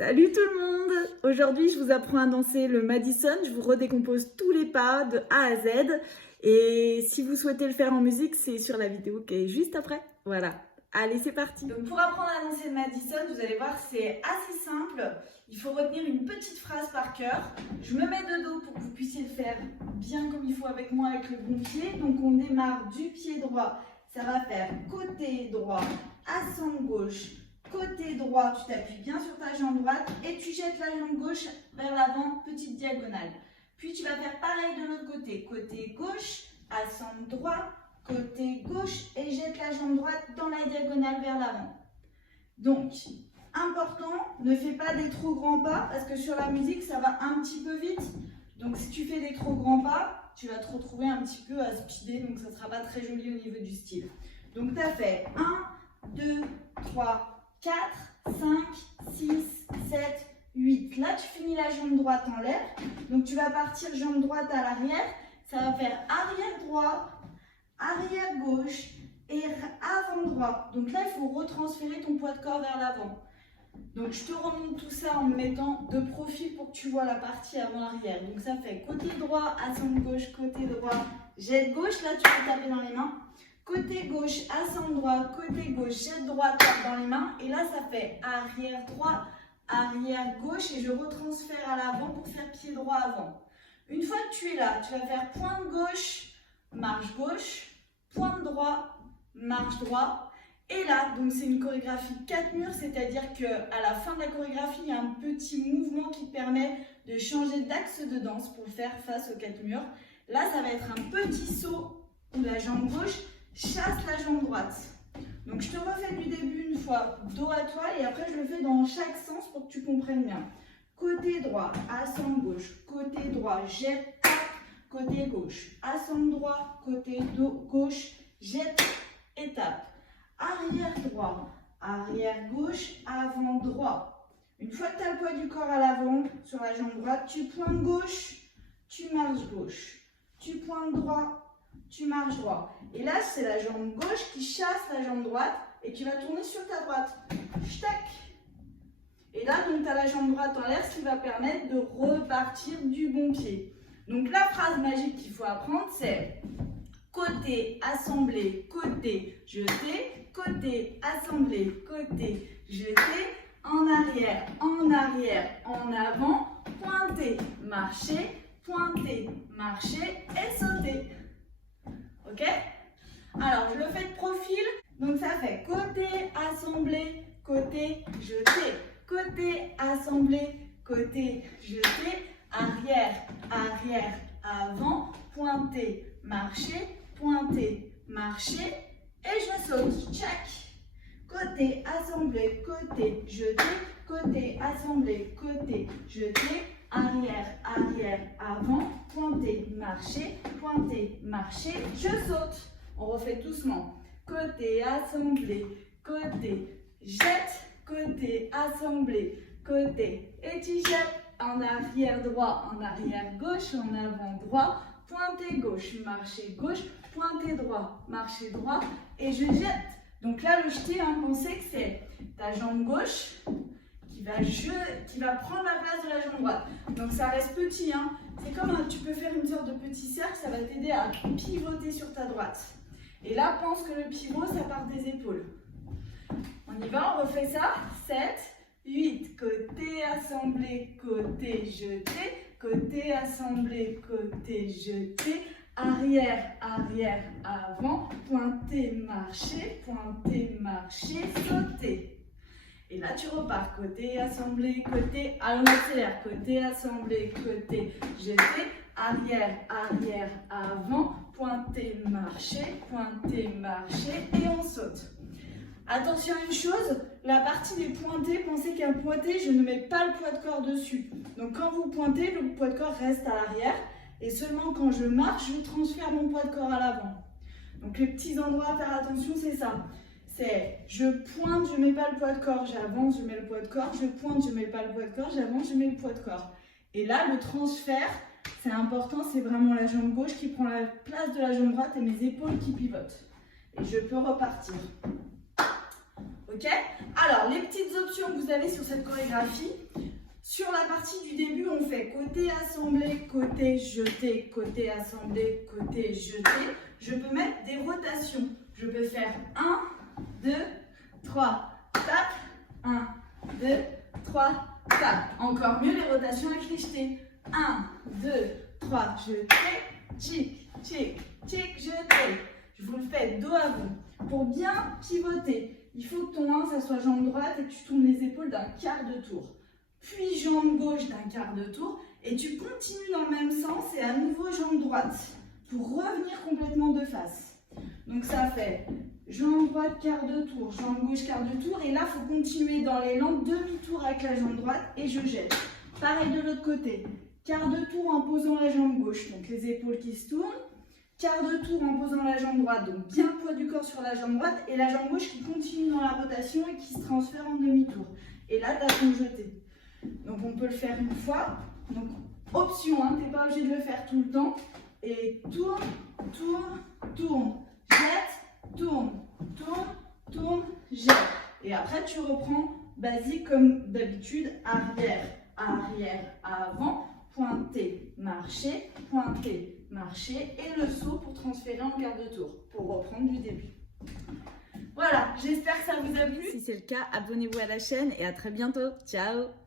Salut tout le monde! Aujourd'hui, je vous apprends à danser le Madison. Je vous redécompose tous les pas de A à Z. Et si vous souhaitez le faire en musique, c'est sur la vidéo qui est juste après. Voilà. Allez, c'est parti! Donc pour apprendre à danser le Madison, vous allez voir, c'est assez simple. Il faut retenir une petite phrase par cœur. Je me mets de dos pour que vous puissiez le faire bien comme il faut avec moi, avec le bon pied. Donc on démarre du pied droit. Ça va faire côté droit, ascend gauche. Côté droit, tu t'appuies bien sur ta jambe droite et tu jettes la jambe gauche vers l'avant, petite diagonale. Puis tu vas faire pareil de l'autre côté. Côté gauche, ascend droit, côté gauche et jette la jambe droite dans la diagonale vers l'avant. Donc, important, ne fais pas des trop grands pas parce que sur la musique, ça va un petit peu vite. Donc, si tu fais des trop grands pas, tu vas te retrouver un petit peu à speeder, donc ça ne sera pas très joli au niveau du style. Donc, tu as fait 1, 2, 3, 4, 5, 6, 7, 8. Là, tu finis la jambe droite en l'air. Donc, tu vas partir jambe droite à l'arrière. Ça va faire arrière droit, arrière gauche et avant droit. Donc là, il faut retransférer ton poids de corps vers l'avant. Donc, je te remonte tout ça en me mettant de profil pour que tu vois la partie avant-arrière. Donc, ça fait côté droit, ascend gauche, côté droit, jette gauche. Là, tu peux taper dans les mains. Côté gauche, ascend droit, côté gauche, jette droite, tape dans les mains. Et là, ça fait arrière droit, arrière gauche. Et je retransfère à l'avant pour faire pied droit avant. Une fois que tu es là, tu vas faire pointe gauche, marche gauche, pointe droit, marche droit. Et là, donc c'est une chorégraphie 4 murs, c'est-à-dire qu'à la fin de la chorégraphie, il y a un petit mouvement qui te permet de changer d'axe de danse pour le faire face aux 4 murs. Là, ça va être un petit saut où la jambe gauche chasse la jambe droite. Donc je te refais du début une fois, dos à toi, et après je le fais dans chaque sens pour que tu comprennes bien. Côté droit, ascend gauche, côté droit, jette, tape, côté gauche, ascend droit, côté gauche, jette et tape. Arrière droit, arrière gauche, avant droit. Une fois que tu as le poids du corps à l'avant, sur la jambe droite, tu pointes gauche, tu marches gauche. Tu pointes droit, tu marches droit. Et là, c'est la jambe gauche qui chasse la jambe droite et qui va tourner sur ta droite. Ch'tac. Et là, donc, tu as la jambe droite en l'air, ce qui va permettre de repartir du bon pied. Donc, la phrase magique qu'il faut apprendre, c'est côté, assemblé, côté, jeté, côté, assemblé, côté, jeté, en arrière, en avant, pointer, marcher, et sauter. Ok? Alors, je le fais de profil. Donc, ça fait côté, assemblé, côté, jeté. Côté, assemblé, côté, jeté. Arrière, avant. Pointer, marcher. Et je saute. Check. Côté, assemblé, côté, jeté. Côté, assemblé, côté, jeté. Arrière, avant, pointer, marcher, je saute. On refait doucement. Côté, assemblé, côté, jette, côté, assemblé, côté, et tu jettes. En arrière droit, en arrière gauche, en avant droit, pointer gauche, marcher gauche, pointer droit, marcher droit, et je jette. Donc là, le jeté, pensez que c'est ta jambe gauche qui va prendre la place de la jambe droite. Donc ça reste petit, hein. C'est comme tu peux faire une sorte de petit cercle, ça va t'aider à pivoter sur ta droite. Et là, pense que le pivot, ça part des épaules. On y va, on refait ça. 7, 8, côté assemblé, côté jeté, côté assemblé, côté jeté, arrière, avant, pointer, marcher, sauter. Et là, tu repars côté, assemblé, côté, allons, on accélère, côté, assemblé, côté, jeté, arrière, avant, pointer, marcher, et on saute. Attention à une chose, la partie des pointés, pensez qu'un pointé, je ne mets pas le poids de corps dessus. Donc quand vous pointez, le poids de corps reste à l'arrière, et seulement quand je marche, je transfère mon poids de corps à l'avant. Donc les petits endroits à faire attention, c'est ça. C'est je pointe, je ne mets pas le poids de corps, j'avance, je mets le poids de corps, je pointe, je ne mets pas le poids de corps, j'avance, je mets le poids de corps. Et là, le transfert, c'est important, c'est vraiment la jambe gauche qui prend la place de la jambe droite et mes épaules qui pivotent. Et je peux repartir. Ok? Alors, les petites options que vous avez sur cette chorégraphie, sur la partie du début, on fait côté assemblé, côté jeté, côté assemblé, côté jeté. Je peux mettre des rotations. Je peux faire 1, 2, 3, tap, 1, 2, 3, tap. Encore mieux les rotations avec les jetés. 1, 2, 3, jeté, tchic, tchic, tchic, jeté. Je vous le fais dos à vous. Pour bien pivoter, il faut que ton 1, ça soit jambe droite et que tu tournes les épaules d'un quart de tour. Puis jambe gauche d'un quart de tour. Et tu continues dans le même sens et à nouveau jambe droite pour revenir complètement de face. Donc ça fait jambe droite, quart de tour, jambe gauche, quart de tour. Et là, il faut continuer dans l'élan, demi-tour avec la jambe droite et je jette. Pareil de l'autre côté. Quart de tour en posant la jambe gauche, donc les épaules qui se tournent. Quart de tour en posant la jambe droite, donc bien le poids du corps sur la jambe droite. Et la jambe gauche qui continue dans la rotation et qui se transfère en demi-tour. Et là, tu as ton jeté. Donc on peut le faire une fois. Donc option, hein, tu n'es pas obligé de le faire tout le temps. Et tourne, tourne, tourne, jette, tourne, tourne, tourne, jette. Et après tu reprends basique comme d'habitude, arrière, arrière, avant, pointer, marcher, et le saut pour transférer en quart de tour, pour reprendre du début. Voilà, j'espère que ça vous a plu. Si c'est le cas, abonnez-vous à la chaîne et à très bientôt. Ciao!